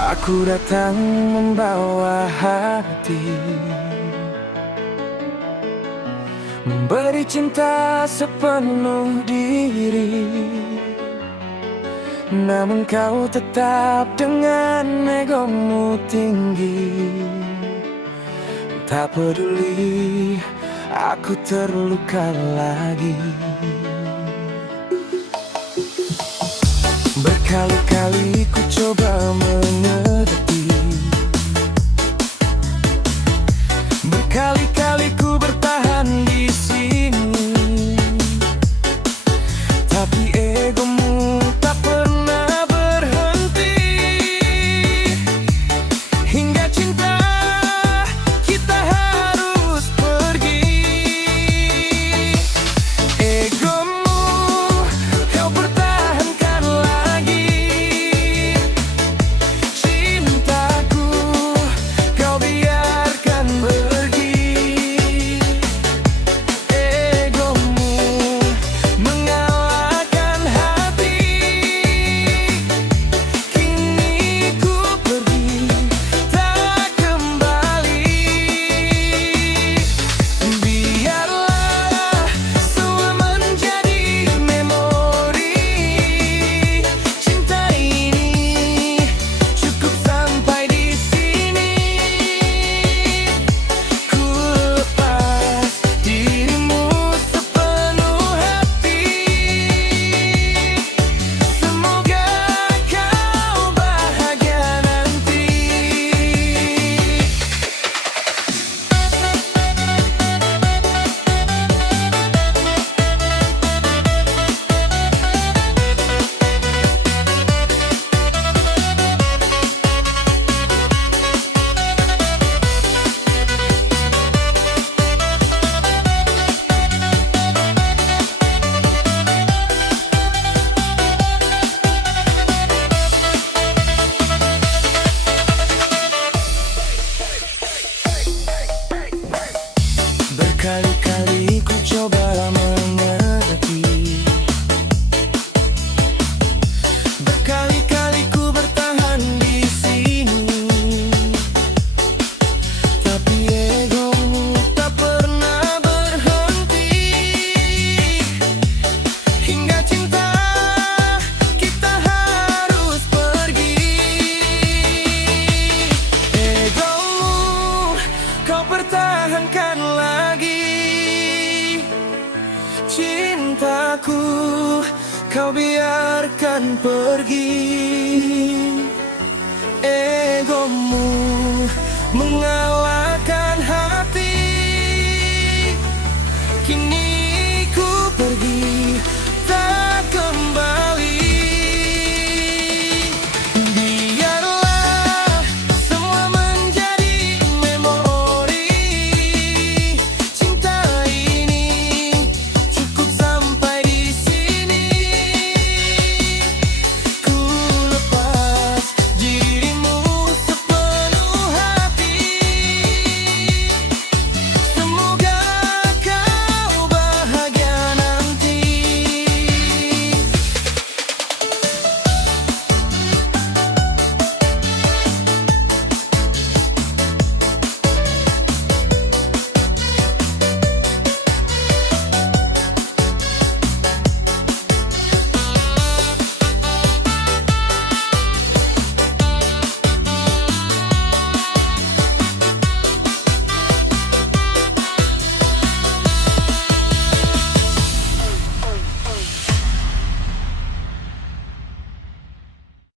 Aku datang membawa hati, memberi cinta sepenuh diri. Namun kau tetap dengan egomu tinggi. Tak peduli, aku terluka lagi. Berkali-kali ku coba mengerti, berkali-kali ku bertahan di sini, tapi egomu tak pernah berhenti. Hingga cinta kita harus pergi. Egomu kau pertahankan lagi, cintaku kau biarkan pergi. Egomu mengalahkan hati, kini ku pergi tak kembali. Biarlah semua menjadi memori. Cinta ini cukup sampai di sini. Ku lepas dirimu sepenuh hati. Semoga kau bahagia nanti. Berkali-kali ku coba mengerti, berkali-kali ku bertahan di sini, tapi egomu tak pernah berhenti. Hingga cinta kita harus pergi. Egomu kau pertahankan lagi, cintaku kau biarkan pergi. Egomu mengapa